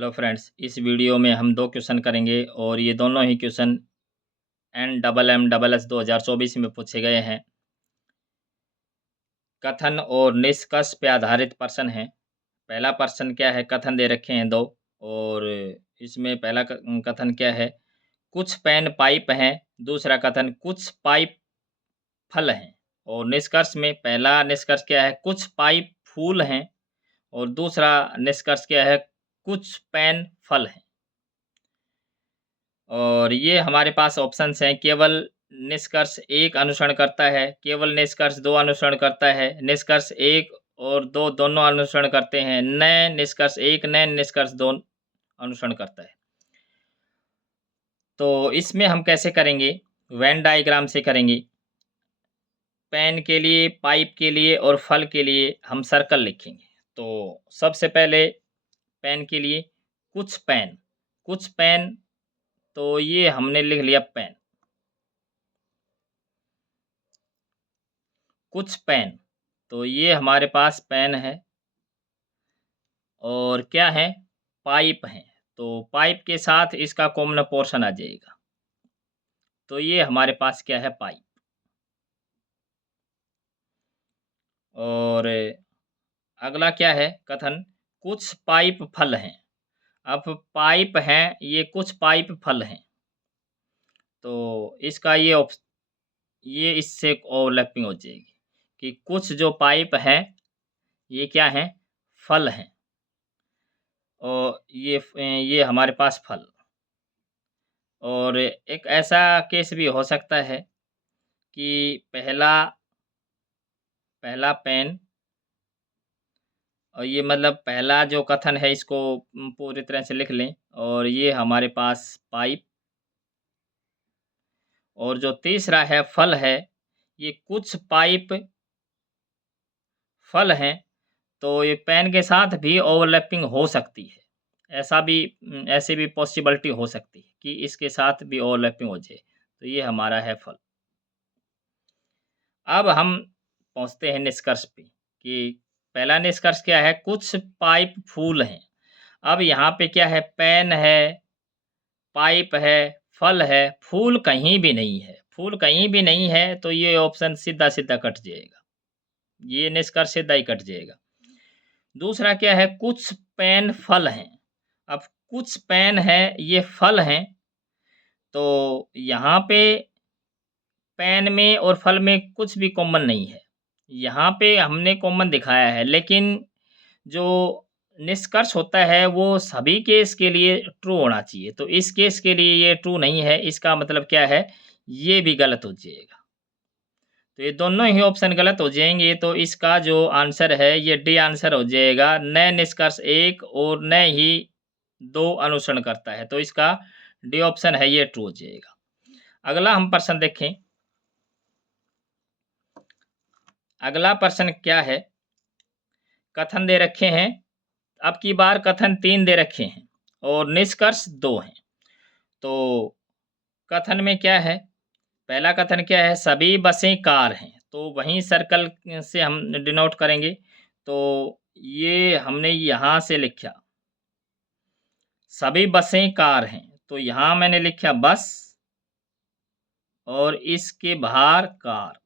Hello friends, इस video में हम दो क्वेश्चन करेंगे और ये दोनों ही क्वेश्चन NMMS 2024 में पूछे गए हैं। कथन और निष्कर्ष पे आधारित प्रश्न हैं। पहला प्रश्न क्या है, कथन दे रखे हैं दो, और इसमें पहला कथन क्या है, कुछ पेन पाइप हैं। दूसरा कथन कुछ पाइप फल हैं। और निष्कर्ष में पहला निष्कर्ष क्या है, कुछ पाइप फूल हैं, और दूसरा निष्कर्ष क्या है, कुछ पेन फल हैं। और ये हमारे पास ऑप्शंस हैं, केवल निष्कर्ष एक अनुसरण करता है, केवल निष्कर्ष दो अनुसरण करता है, निष्कर्ष एक और दो दोनों अनुसरण करते हैं, नए निष्कर्ष एक, नए निष्कर्ष दो अनुसरण करता है। तो इसमें हम कैसे करेंगे, वेन डायग्राम से करेंगे। पेन के लिए, पाइप के लिए और फल के लिए हम सर्कल लिखेंगे। तो सबसे पहले पेन के लिए, कुछ पेन, कुछ पेन, तो ये हमने लिख लिया पेन। कुछ पेन, तो ये हमारे पास पेन है। और क्या है, पाइप है, तो पाइप के साथ इसका कॉमन पोर्शन आ जाएगा। तो ये हमारे पास क्या है, पाइप। और अगला क्या है, कथन कुछ पाइप फल हैं। अब पाइप हैं, ये कुछ पाइप फल हैं, तो इसका ये इससे ओवरलैपिंग हो जाएगी कि कुछ जो पाइप हैं ये क्या हैं, फल हैं, और ये हमारे पास फल। और एक ऐसा केस भी हो सकता है कि पहला पेन, और ये मतलब पहला जो कथन है इसको पूरी तरह से लिख लें, और ये हमारे पास पाइप। और जो तीसरा है फल है, ये कुछ पाइप फल हैं, तो ये पेन के साथ भी ओवरलैपिंग हो सकती है। ऐसे भी पॉसिबिलिटी हो सकती है कि इसके साथ भी ओवरलैपिंग हो जाए। तो ये हमारा है फल। अब हम पहुँचते हैं निष्कर्ष पे कि पहला निष्कर्ष क्या है, कुछ पाइप फूल हैं। अब यहाँ पे क्या है, पेन है, पाइप है, फल है, फूल कहीं भी नहीं है। फूल कहीं भी नहीं है, तो ये ऑप्शन सीधा-सीधा कट जाएगा। ये निष्कर्ष सीधा ही कट जाएगा। दूसरा क्या है, कुछ पेन फल हैं। अब कुछ पेन है, ये फल हैं, तो यहाँ पे पेन में और फल में कुछ भी कॉमन नहीं है। यहाँ पे हमने कॉमन दिखाया है, लेकिन जो निष्कर्ष होता है वो सभी केस के लिए ट्रू होना चाहिए। तो इस केस के लिए ये ट्रू नहीं है, इसका मतलब क्या है, ये भी गलत हो जाएगा। तो ये दोनों ही ऑप्शन गलत हो जाएंगे, तो इसका जो आंसर है ये डी आंसर हो जाएगा। न निष्कर्ष एक और न ही दो अनुसरण करता है, तो इसका डी ऑप्शन है ये ट्रू हो जाएगा। अगला हम प्रश्न देखें। अगला प्रश्न क्या है, कथन दे रखे हैं। अब की बार कथन 3 दे रखे हैं और निष्कर्ष 2 हैं। तो कथन में क्या है, पहला कथन क्या है, सभी बसें कार हैं, तो वहीं सर्कल से हम डिनोट करेंगे। तो ये हमने यहाँ से लिखा, सभी बसें कार हैं, तो यहाँ मैंने लिखा बस और इसके बाहर कार।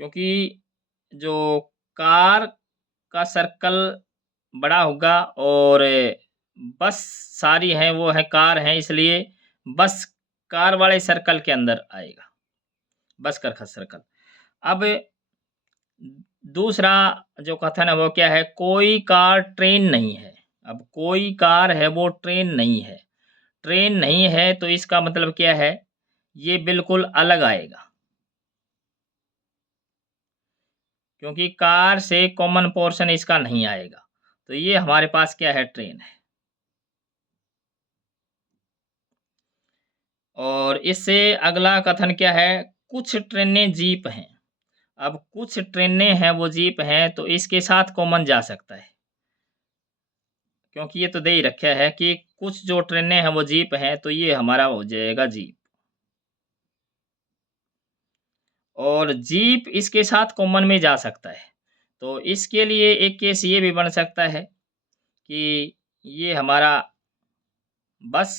क्योंकि जो कार का सर्कल बड़ा होगा और बस सारी हैं वो है कार हैं, इसलिए बस कार वाले सर्कल के अंदर आएगा, बस का सर्कल। अब दूसरा जो कथन है वो क्या है, कोई कार ट्रेन नहीं है। अब कोई कार है वो ट्रेन नहीं है। ट्रेन नहीं है, तो इसका मतलब क्या है, ये बिल्कुल अलग आएगा, क्योंकि कार से कॉमन पोर्शन इसका नहीं आएगा। तो ये हमारे पास क्या है, ट्रेन है। और इससे अगला कथन क्या है, कुछ ट्रेनें जीप हैं। अब कुछ ट्रेनें हैं वो जीप हैं, तो इसके साथ कॉमन जा सकता है, क्योंकि ये तो दे ही रखा है कि कुछ जो ट्रेनें हैं वो जीप हैं, तो ये हमारा हो जाएगा जीप। और जीप इसके साथ कॉमन में जा सकता है, तो इसके लिए एक केस ये भी बन सकता है कि ये हमारा बस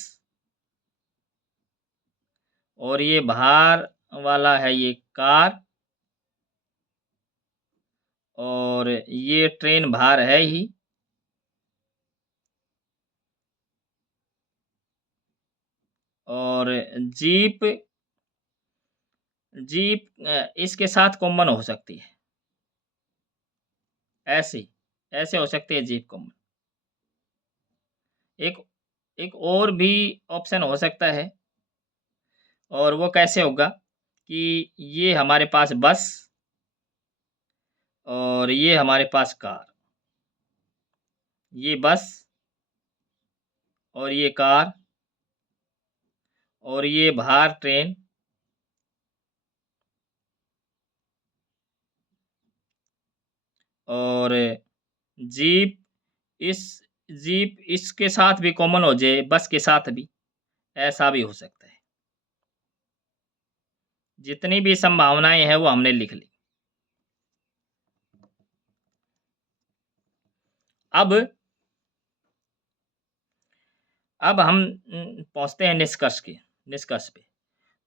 और ये बाहर वाला है ये कार और ये ट्रेन बाहर है ही। और जीप जीप इसके साथ कॉमन हो सकती है। ऐसे ऐसे हो सकती है जीप कॉमन। एक एक और भी ऑप्शन हो सकता है और वो कैसे होगा कि ये हमारे पास बस और ये हमारे पास कार। ये बस और ये कार और ये बाहर ट्रेन और जीप इस जीप इसके साथ भी कॉमन हो जाए, बस के साथ भी, ऐसा भी हो सकता है। जितनी भी संभावनाएँ हैं वो हमने लिख ली। अब हम पहुँचते हैं निष्कर्ष पे।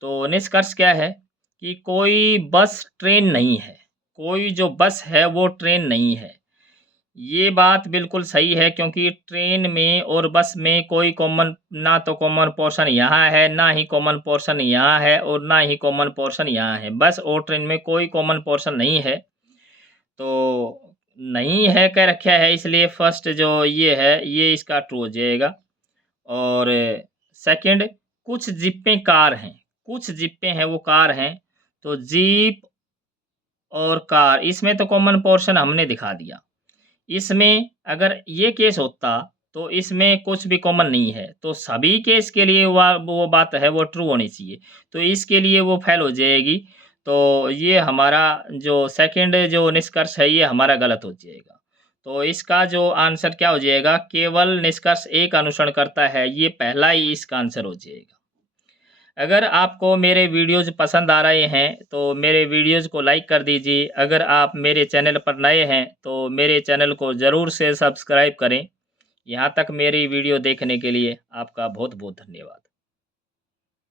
तो निष्कर्ष क्या है कि कोई बस ट्रेन नहीं है। कोई जो बस है वो ट्रेन नहीं है। ये बात बिल्कुल सही है क्योंकि ट्रेन में और बस में कोई कॉमन ना तो कॉमन पोर्शन यहाँ है, ना ही कॉमन पोर्शन यहाँ है और ना ही कॉमन पोर्शन यहाँ है। बस और ट्रेन में कोई कॉमन पोर्शन नहीं है। तो नहीं है कह रखा है इसलिए फर्स्ट जो ये है, ये इसका ट्रू हो जाएगा। और सेकंड कुछ जीपें कार हैं, कुछ जीपें हैं वो कार हैं। तो जीप और कार इसमें तो कॉमन पोर्शन हमने दिखा दिया। इसमें अगर ये केस होता तो इसमें कुछ भी कॉमन नहीं है, तो सभी केस के लिए वो बात है वो ट्रू होनी चाहिए। तो इसके लिए वो फेल हो जाएगी। तो ये हमारा जो सेकंड जो निष्कर्ष है ये हमारा गलत हो जाएगा। तो इसका जो आंसर क्या हो जाएगा, केवल निष्कर्ष एक का अनुसरण करता है, ये पहला ही इसका आंसर हो जाएगा। अगर आपको मेरे वीडियोज़ पसंद आ रहे हैं तो मेरे वीडियोज़ को लाइक कर दीजिए। अगर आप मेरे चैनल पर नए हैं तो मेरे चैनल को ज़रूर से सब्सक्राइब करें। यहाँ तक मेरी वीडियो देखने के लिए आपका बहुत-बहुत धन्यवाद।